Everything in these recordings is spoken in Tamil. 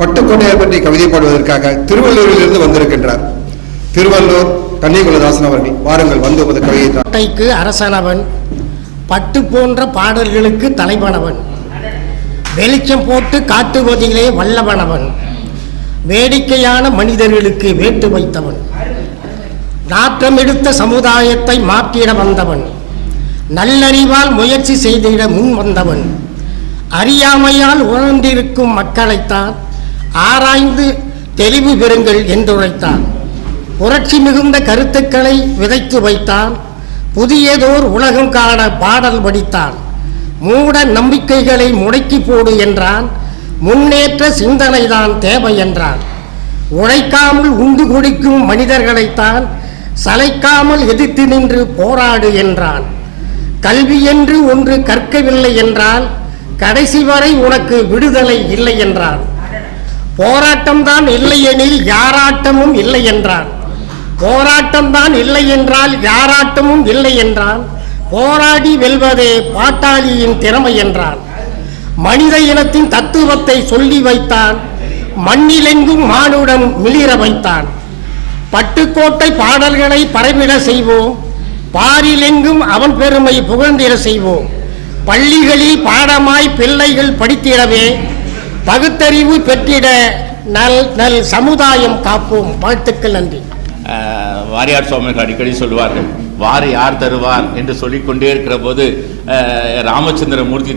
பட்டுக்கோட்டையை பற்றி கவிதை பாடுவதற்காக திருவள்ளூரிலிருந்து வந்திருக்கின்றார். திருவள்ளூர் கன்னிகுலதாசன் அவர்கள். வாருங்கள், வந்து உமது கவிதை. கோட்டைக்கு அரசனவன், பட்டு போன்ற பாடல்களுக்கு தலைவனவன், வெளிச்சம் போட்டு காட்டுவதிலே வல்லவனவன், வேடிக்கையான மனிதர்களுக்கு வேட்டு வைத்தவன், நாற்றம் எடுத்த சமுதாயத்தை மாற்றிட வந்தவன், நல்லறிவால் முயற்சி செய்திட முன் வந்தவன், அறியாமையால் உணர்ந்திருக்கும் மக்களைத்தான் ஆராய்ந்து தெளிவு பெறுங்கள் என்றுரைத்தான், புரட்சி மிகுந்த கருத்துக்களை விதைத்து வைத்தான், புதியதோர் உலகம் காண பாடல் படித்தான், மூட நம்பிக்கைகளை முடக்கி போடு என்றான், முன்னேற்ற சிந்தனைதான் தேவை என்றான், உழைக்காமல் உண்டு குடிக்கும் மனிதர்களைத்தான் சளைக்காமல் எதிர்த்து நின்று போராடு என்றான், கல்வி என்று ஒன்று கற்கவில்லை என்றால் கடைசி வரை உனக்கு விடுதலை இல்லை என்றான், போராட்டம்தான் இல்லையெனில் யாராட்டமும் இல்லை என்றான், போராட்டம்தான் இல்லை என்றால் யாராட்டமும் இல்லை என்றான், போராடி வெல்வதே பாட்டாளியின் திறமை என்றான், மனித இனத்தின் தத்துவத்தை சொல்லி வைத்தான், மண்ணிலெங்கும் மானுடம் மிளிர வைத்தான், பட்டுக்கோட்டை பாடல்களை பரவிட செய்வோம், பாரிலெங்கும் அவன் பெருமை புகழ்ந்திட செய்வோம், பள்ளிகளில் பாடமாய் பிள்ளைகள் படித்திடவே பகுத்தறிவு பெற்றிட நல் சமுதாயம் காப்போம். வாழ்த்துக்கள், நன்றி. வாரியார் சுவாமிகள் அடிக்கடி சொல்லுவார்கள், வாரி யார் தருவார் என்று சொல்லிக்கொண்டே இருக்கிற போது ராமச்சந்திரமூர்த்தி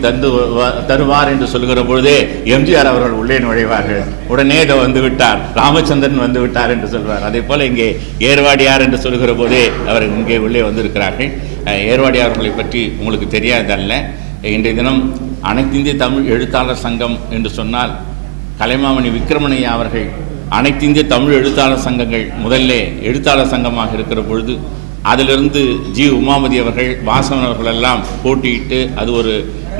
தருவார் என்று சொல்லுகிற பொழுதே எம்ஜிஆர் அவர்கள் உள்ளே நுழைவார்கள். உடனே இதை வந்து விட்டார், ராமச்சந்திரன் வந்து விட்டார் என்று சொல்வார். அதே போல இங்கே ஏர்வாடியார் என்று சொல்லுகிற போதே அவர் இங்கே உள்ளே வந்திருக்கிறார்கள். ஏர்வாடியார்களை பற்றி உங்களுக்கு தெரியாதல்ல, இன்றைய தினம் அனைத்திந்திய தமிழ் எழுத்தாளர் சங்கம் என்று சொன்னால் கலைமாமணி விக்ரமனையா அவர்கள் அனைத்திந்திய தமிழ் எழுத்தாளர் சங்கங்கள் முதல்ல எழுத்தாளர் சங்கமாக இருக்கிற பொழுது அதிலிருந்து ஜி உமாபதி அவர்கள், வாசவன் அவர்கள் எல்லாம் போட்டியிட்டு அது ஒரு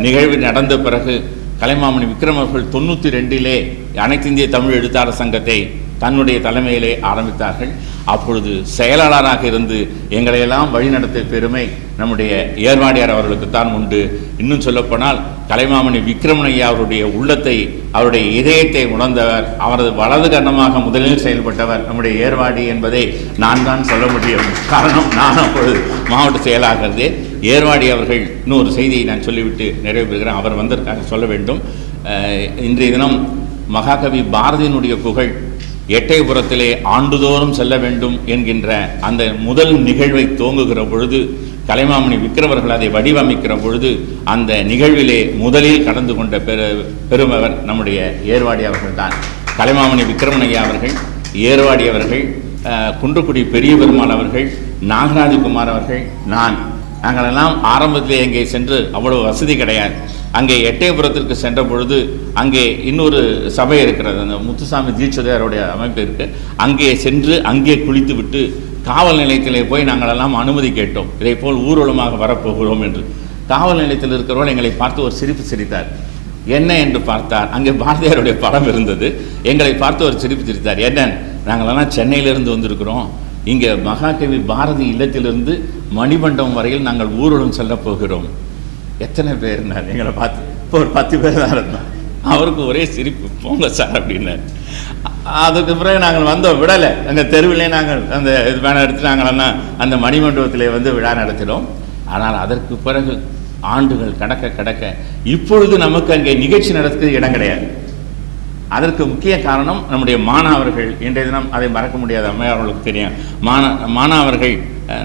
நிகழ்வு நடந்த பிறகு கலைமாமணி விக்ரம் அவர்கள் 92 அனைத்திந்திய தமிழ் எழுத்தாளர் சங்கத்தை தன்னுடைய தலைமையிலே ஆரம்பித்தார்கள். அப்பொழுது செயலாளராக இருந்து எங்களையெல்லாம் வழிநடத்திய பெருமை நம்முடைய ஏர்வாடியார் அவர்களுக்குத்தான் உண்டு. இன்னும் சொல்லப்போனால் கலைமாமணி விக்ரமனையா அவருடைய உள்ளத்தை, அவருடைய இதயத்தை உணர்ந்தவர், அவரது வலது கண்ணமாக முதலில் செயல்பட்டவர் நம்முடைய ஏர்வாடி என்பதை நான் தான் சொல்ல முடியும். காரணம், நான் அப்பொழுது மாவட்ட செயலாளர். ஏர்வாடி அவர்கள் இன்னொரு செய்தியை நான் சொல்லிவிட்டு நிறைவு பெறுகிறேன். அவர் வந்திருக்காங்க, சொல்ல வேண்டும். இன்றைய தினம் மகாகவி பாரதியினுடைய புகழ் எட்டயபுரத்திலே ஆண்டுதோறும் செல்ல வேண்டும் என்கின்ற அந்த முதல் நிகழ்வை துவங்குகிற பொழுது கலைமாமணி விக்ரமர்கள் அதை வடிவமைக்கிற பொழுது அந்த நிகழ்விலே முதலில் கடந்து கொண்ட பெருமவர் நம்முடைய ஏர்வாடி அவர்கள் தான். கலைமாமணி விக்ரமனையா அவர்கள், ஏர்வாடி அவர்கள், குன்றக்குடி பெரிய பெருமாள் அவர்கள், நாகராஜகுமார் அவர்கள், நாங்களெல்லாம் ஆரம்பத்திலே அங்கே சென்று அவ்வளவு வசதி கிடையாது. அங்கே எட்டயபுரத்திற்கு சென்ற பொழுது அங்கே இன்னொரு சபை இருக்கிறது, அந்த முத்துசாமி தீட்சிதருடைய அமைப்பு இருக்குது. அங்கே சென்று அங்கே குளித்து விட்டு காவல் நிலையத்திலே போய் நாங்களெல்லாம் அனுமதி கேட்டோம், இதை போல் ஊர்வலமாக வரப்போகிறோம் என்று. காவல் நிலையத்தில் இருக்கிறவர்கள் எங்களை பார்த்து ஒரு சிரிப்பு சிரித்தார். என்ன என்று பார்த்தார், அங்கே பாரதியாருடைய படம் இருந்தது. எங்களை பார்த்து ஒரு சிரிப்பு சிரித்தார். என்ன, நாங்களெல்லாம் சென்னையிலிருந்து வந்திருக்கிறோம், இங்கே மகாகவி பாரதி இல்லத்திலிருந்து மணிமண்டபம் வரையில் நாங்கள் ஊர்வலம் செல்ல போகிறோம். எத்தனை பேர்னார், எங்களை பார்த்து இப்போ ஒரு 10 பேர் தான் இருந்தோம். அவருக்கு ஒரே சிரிப்பு, போங்க சார் அப்படின்னார். அதுக்கு பிறகு நாங்கள் வந்தோம், விடலை. எங்கள் தெருவிலே நாங்கள் அந்த இது வேணா எடுத்து நாங்களெல்லாம் அந்த மணிமண்டபத்திலே வந்து விழா நடத்தினோம். ஆனால் அதற்கு பிறகு ஆண்டுகள் கடக்க இப்பொழுது நமக்கு அங்கே நிகழ்ச்சி நடத்துக்கு இடம் கிடையாது. அதற்கு முக்கிய காரணம் நம்முடைய மானா அவர்கள். இன்றைய தினம் அதை மறக்க முடியாத அம்மையார் அவர்களுக்கு தெரியும். மானா அவர்கள்,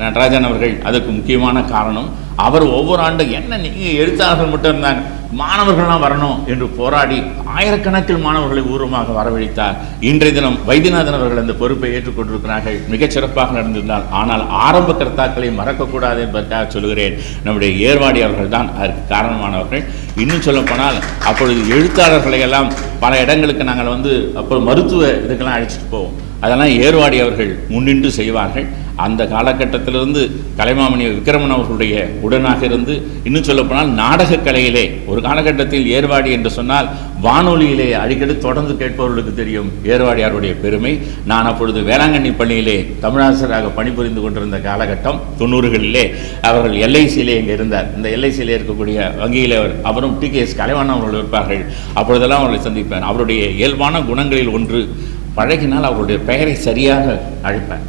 நடராஜன் அவர்கள் அதற்கு முக்கியமான காரணம். அவர் ஒவ்வொரு ஆண்டும் என்ன நீங்கள் எழுத்தாளர்கள் மட்டும் இருந்தாங்க, மாணவர்கள்லாம் வரணும் என்று போராடி ஆயிரக்கணக்கில் மாணவர்களை ஊர்வமாக வரவழைத்தார். இன்றைய தினம் வைத்தியநாதன் அவர்கள் அந்த பொறுப்பை ஏற்றுக்கொண்டிருக்கிறார்கள். மிகச் சிறப்பாக நடந்திருந்தால், ஆனால் ஆரம்ப கர்த்தாக்களை மறக்கக்கூடாது என்பதற்காக சொல்கிறேன். நம்முடைய ஏர்வாடி அவர்கள் தான் அதற்கு காரணமானவர்கள். இன்னும் சொல்லப்போனால் அப்பொழுது எழுத்தாளர்களை எல்லாம் பல இடங்களுக்கு நாங்கள் வந்து அப்போ மருத்துவ இதுக்கெல்லாம் அழைச்சிட்டு போவோம். அதெல்லாம் ஏர்வாடி அவர்கள் முன்னின்று செய்வார்கள். அந்த காலகட்டத்திலிருந்து கலைமாமணி விக்ரமன் அவர்களுடைய உடனாக இருந்து, இன்னும் சொல்லப்போனால் நாடகக் கலையிலே ஒரு காலகட்டத்தில் ஏர்வாடி என்று சொன்னால் வானொலியிலே அடிக்கடி தொடர்ந்து கேட்பவர்களுக்கு தெரியும் ஏர்வாடியாருடைய பெருமை. நான் அப்பொழுது வேளாங்கண்ணி பள்ளியிலே தமிழாசிரியராக பணிபுரிந்து கொண்டிருந்த காலகட்டம் 90களிலே அவர்கள் எல்ஐசியிலே இங்கே இருந்தார். இந்த எல்ஐசியிலே இருக்கக்கூடிய வங்கியில் அவரும் TKS கலைவாணன் அவர்கள் இருப்பார்கள். அப்பொழுதெல்லாம் அவர்களை சந்திப்பேன். அவருடைய இயல்பான குணங்களில் ஒன்று, பழகினால் அவருடைய பெயரை சரியாக அழைப்பேன்.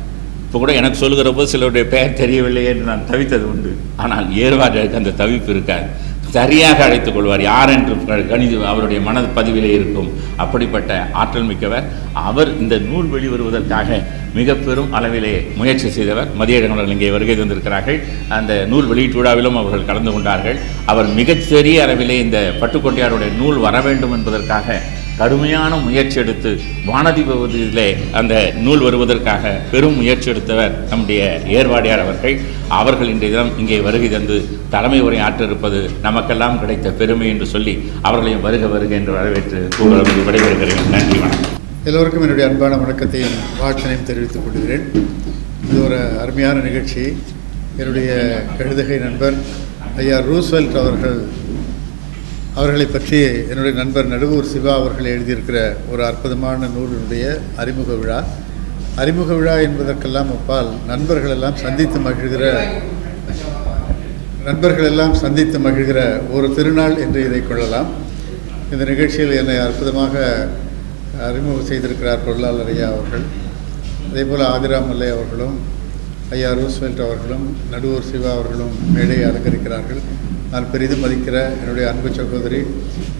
இப்போ கூட எனக்கு சொல்லுகிற போது சிலருடைய பெயர் தெரியவில்லை என்று நான் தவித்தது உண்டு. ஆனால் ஏர்வாடிக்கு அந்த தவிப்பு இருக்காது. சரியாக அழைத்துக் கொள்வார், யார் என்று கணிது அவருடைய மனப்பதிவிலே இருக்கும். அப்படிப்பட்ட ஆற்றல் மிக்கவர். அவர் இந்த நூல் வெளிவருவதற்காக மிக பெரும் அளவிலே முயற்சி செய்தவர். மதியழகன் அவர்கள் இங்கே வருகை தந்திருக்கிறார்கள். அந்த நூல் வெளியீட்டு விழாவிலும் அவர்கள் கலந்து கொண்டார்கள். அவர் மிகப்பெரிய அளவிலே இந்த பட்டுக்கோட்டையாருடைய நூல் வர வேண்டும் என்பதற்காக கடுமையான முயற்சி எடுத்து வானதி பகுதியிலே அந்த நூல் வருவதற்காக பெரும் முயற்சி எடுத்தவர் நம்முடைய ஏர்வாடியார் அவர்கள். அவர்கள் இன்றைய தினம் இங்கே வருகை தந்து தலைமை உரை ஆற்றிருப்பது நமக்கெல்லாம் கிடைத்த பெருமை என்று சொல்லி அவர்களையும் வருக வருக என்று வரவேற்று உங்களுக்கு விடைபெறுகிறேன். நன்றி, வணக்கம். எல்லோருக்கும் என்னுடைய அன்பான வணக்கத்தையும் வாழ்த்தினையும் தெரிவித்துக் கொள்கிறேன். இது ஒரு அருமையான நிகழ்ச்சி. என்னுடைய கழுதகை நண்பர் ஐயா ரூஸ்வெல்ட் அவர்களை பற்றி என்னுடைய நண்பர் நடுவூர் சிவா அவர்கள் எழுதியிருக்கிற ஒரு அற்புதமான நூலினுடைய அறிமுக விழா என்பதற்கெல்லாம் அப்பால் நண்பர்களெல்லாம் சந்தித்து மகிழ்கிற ஒரு திருநாள் என்று இதை கொள்ளலாம். இந்த நிகழ்ச்சியில் என்னை அற்புதமாக அறிமுகம் செய்திருக்கிறார் பொருளாளர் ஐயா அவர்கள். அதேபோல் ஆதிராமல்லை அவர்களும் ஐயா ரூஸ்வெல்ட் அவர்களும் நடுவூர் சிவா அவர்களும் மேடையை அலங்கரிக்கிறார்கள். நான் பெரிதும் மதிக்கிற என்னுடைய அன்பு சகோதரி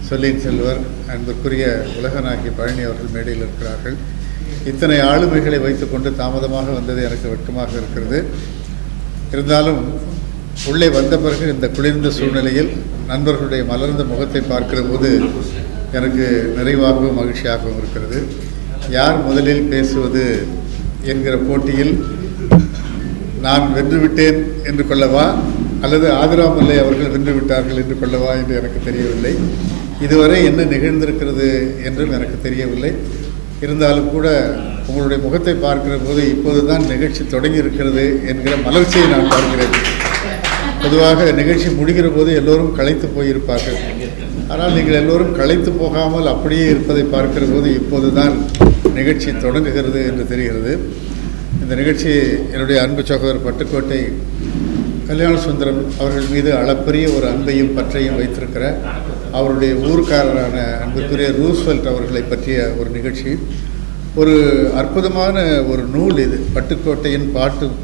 சொல்லின் செல்வர், அன்புக்குரிய உலகநாயகி பழனி அவர்கள் மேடையில் இருக்கிறார்கள். இத்தனை ஆளுமைகளை வைத்துக்கொண்டு தாமதமாக வந்தது எனக்கு வெட்கமாக இருக்கிறது. இருந்தாலும் உள்ளே வந்த பிறகு இந்த குளிர்ந்த சூழ்நிலையில் நண்பர்களுடைய மலர்ந்த முகத்தை பார்க்கிற போது எனக்கு நிறைவாகவும் மகிழ்ச்சியாகவும் இருக்கிறது. யார் முதலில் பேசுவது என்கிற போட்டியில் நான் வென்றுவிட்டேன் என்று கொள்ளவா அல்லது ஆதிராமல்லை அவர்கள் வென்று விட்டார்கள் என்று கொள்ளவா என்று எனக்கு தெரியவில்லை. இதுவரை என்ன நிகழ்ந்திருக்கிறது என்றும் எனக்கு தெரியவில்லை. இருந்தாலும் கூட உங்களுடைய முகத்தை பார்க்கிற போது இப்போது தான் நிகழ்ச்சி தொடங்கி இருக்கிறது என்கிற மலர்ச்சியை நான் பார்க்கிறேன். பொதுவாக நிகழ்ச்சி முடிகிற போது எல்லோரும் களைத்து போயிருப்பார்கள். ஆனால் நீங்கள் எல்லோரும் களைத்து போகாமல் அப்படியே இருப்பதை பார்க்கிற போது இப்போது தான் நிகழ்ச்சி தொடங்குகிறது என்று தெரிகிறது. இந்த நிகழ்ச்சி என்னுடைய அன்பு சகோதரர் பட்டுக்கோட்டை கல்யாண சுந்தரம் அவர்கள் மீது அளப்பரிய ஒரு அன்பையும் பற்றையும் வைத்திருக்கிற அவருடைய ஊர்க்காரரான அன்புக்குரிய ரூஸ்வெல்ட் அவர்களை பற்றிய ஒரு நிகழ்ச்சி. ஒரு அற்புதமான ஒரு நூல் இது. பட்டுக்கோட்டையின்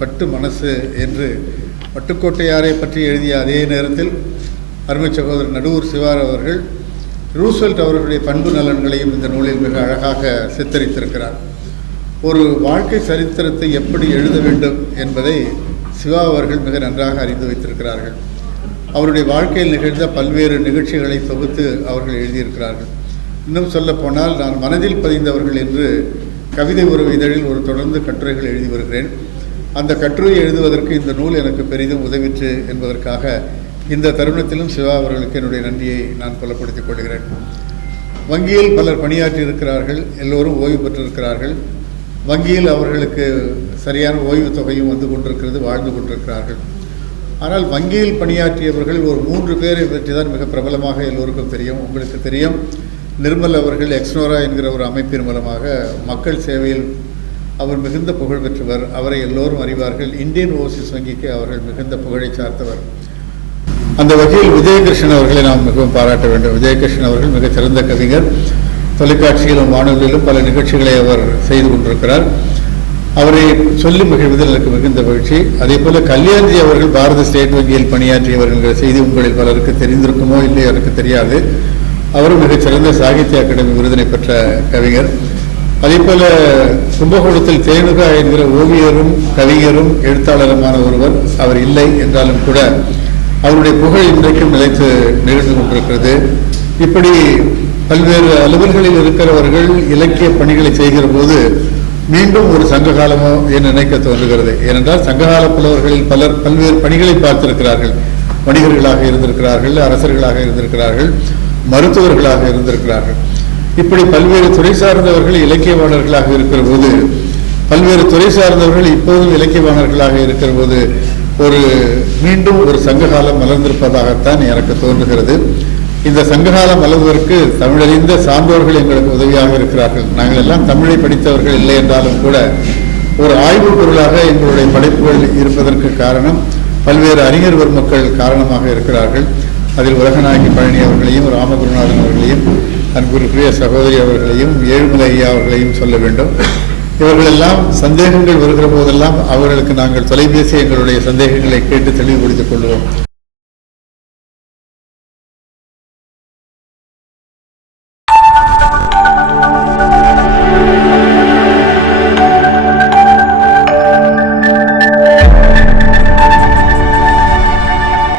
பட்டு மனசு என்று பட்டுக்கோட்டையாரை பற்றி எழுதிய அதே நேரத்தில் அருமை சகோதரர் நடுவூர் சிவார் அவர்கள் ரூஸ்வெல்ட் அவர்களுடைய பண்பு நலன்களையும் இந்த நூலில் மிக அழகாக சித்தரித்திருக்கிறார். ஒரு வாழ்க்கை சரித்திரத்தை எப்படி எழுத வேண்டும் என்பதை சிவா அவர்கள் மிக நன்றாக அறிந்து வைத்திருக்கிறார்கள். அவருடைய வாழ்க்கையில் நிகழ்ந்த பல்வேறு நிகழ்ச்சிகளை தொகுத்து அவர்கள் எழுதியிருக்கிறார்கள். இன்னும் சொல்லப்போனால் நான் மனதில் பதிந்தவர்கள் என்று கவிதை உறவு இதழில் ஒரு தொடர்ந்து கட்டுரைகள் எழுதி வருகிறேன். அந்த கட்டுரையை எழுதுவதற்கு இந்த நூல் எனக்கு பெரிதும் உதவிற்று என்பதற்காக இந்த தருணத்திலும் சிவா அவர்களுக்கு என்னுடைய நன்றியை நான் புலப்படுத்திக் கொள்கிறேன். வங்கியில் பலர் பணியாற்றி இருக்கிறார்கள். எல்லோரும் ஓய்வு பெற்றிருக்கிறார்கள். வங்கியில் அவர்களுக்கு சரியான ஓய்வு தொகையும் வந்து கொண்டிருக்கிறது, வாழ்ந்து கொண்டிருக்கிறார்கள். ஆனால் வங்கியில் பணியாற்றியவர்கள் ஒரு 3 பேரை பற்றி தான் மிக பிரபலமாக எல்லோருக்கும் தெரியும். உங்களுக்கு தெரியும், நிர்மல் அவர்கள் எக்ஸ்னோரா என்கிற ஒரு அமைப்பின் மூலமாக மக்கள் சேவையில் அவர் மிகுந்த புகழ் பெற்றவர். அவரை எல்லோரும் அறிவார்கள். இந்தியன் ஓவர்சீஸ் வங்கிக்கு அவர்கள் மிகுந்த புகழை சார்த்தவர். அந்த வகையில் விஜயகிருஷ்ணன் அவர்களை நாம் மிகவும் பாராட்ட வேண்டும். விஜயகிருஷ்ணன் அவர்கள் மிகச் சிறந்த கவிஞர். தொலைக்காட்சியிலும் வானொலியிலும் பல நிகழ்ச்சிகளை அவர் செய்து கொண்டிருக்கிறார். அவரை சொல்லி மகிழ்வதில் எனக்கு மிகுந்த மகிழ்ச்சி. அதே போல கல்யாண்ஜி அவர்கள் பாரத ஸ்டேட் வங்கியில் பணியாற்றியவர் என்கிற செய்தி உங்களில் பலருக்கு தெரிந்திருக்குமோ இல்லை எனக்கு தெரியாது. அவரும் மிகச்சிறந்த சாகித்ய அகாடமி விருதினை பெற்ற கவிஞர். அதே போல கும்பகோணத்தில் தேனுகா என்கிற ஓவியரும் கவிஞரும் எழுத்தாளருமான ஒருவர். அவர் இல்லை என்றாலும் கூட அவருடைய புகழ் இன்றைக்கும் நிலைத்து நிகழ்ந்து கொண்டிருக்கிறது. இப்படி பல்வேறு அலுவல்களில் இருக்கிறவர்கள் இலக்கிய பணிகளை செய்கிற போது மீண்டும் ஒரு சங்க காலமோ என்று நினைக்க தோன்றுகிறது. ஏனென்றால் சங்ககால புலவர்களில் பலர் பல்வேறு பணிகளை பார்த்திருக்கிறார்கள். வணிகர்களாக இருந்திருக்கிறார்கள், அரசர்களாக இருந்திருக்கிறார்கள், மருத்துவர்களாக இருந்திருக்கிறார்கள். இப்படி பல்வேறு துறை சார்ந்தவர்கள் இலக்கியவாளர்களாக இருக்கிற போது பல்வேறு துறை சார்ந்தவர்கள் இப்போதும் இலக்கியவாணர்களாக இருக்கிற போது மீண்டும் ஒரு சங்ககாலம் மலர்ந்திருப்பதாகத்தான் எனக்கு தோன்றுகிறது. இந்த சங்ககாலம் மலர்வதற்கு தமிழறிந்த சான்றோர்கள் எங்களுக்கு உதவியாக இருக்கிறார்கள். நாங்கள் எல்லாம் தமிழை படித்தவர்கள் இல்லை என்றாலும் கூட ஒரு ஆய்வு பொருளாக எங்களுடைய படைப்புகள் இருப்பதற்கு காரணம் பல்வேறு அறிஞர் பெருமக்கள் காரணமாக இருக்கிறார்கள். அதில் உலகநாயகி பழனி அவர்களையும், ராமகுருநாதன் அவர்களையும், அன்புக்குரிய சகோதரி அவர்களையும், ஏழுமலை ஐயா அவர்களையும் சொல்ல வேண்டும். இவர்களெல்லாம் சந்தேகங்கள் வருகிற போதெல்லாம் அவர்களுக்கு நாங்கள் தொலைபேசி எங்களுடைய சந்தேகங்களை கேட்டு தெளிவுபடுத்திக் கொள்வோம்.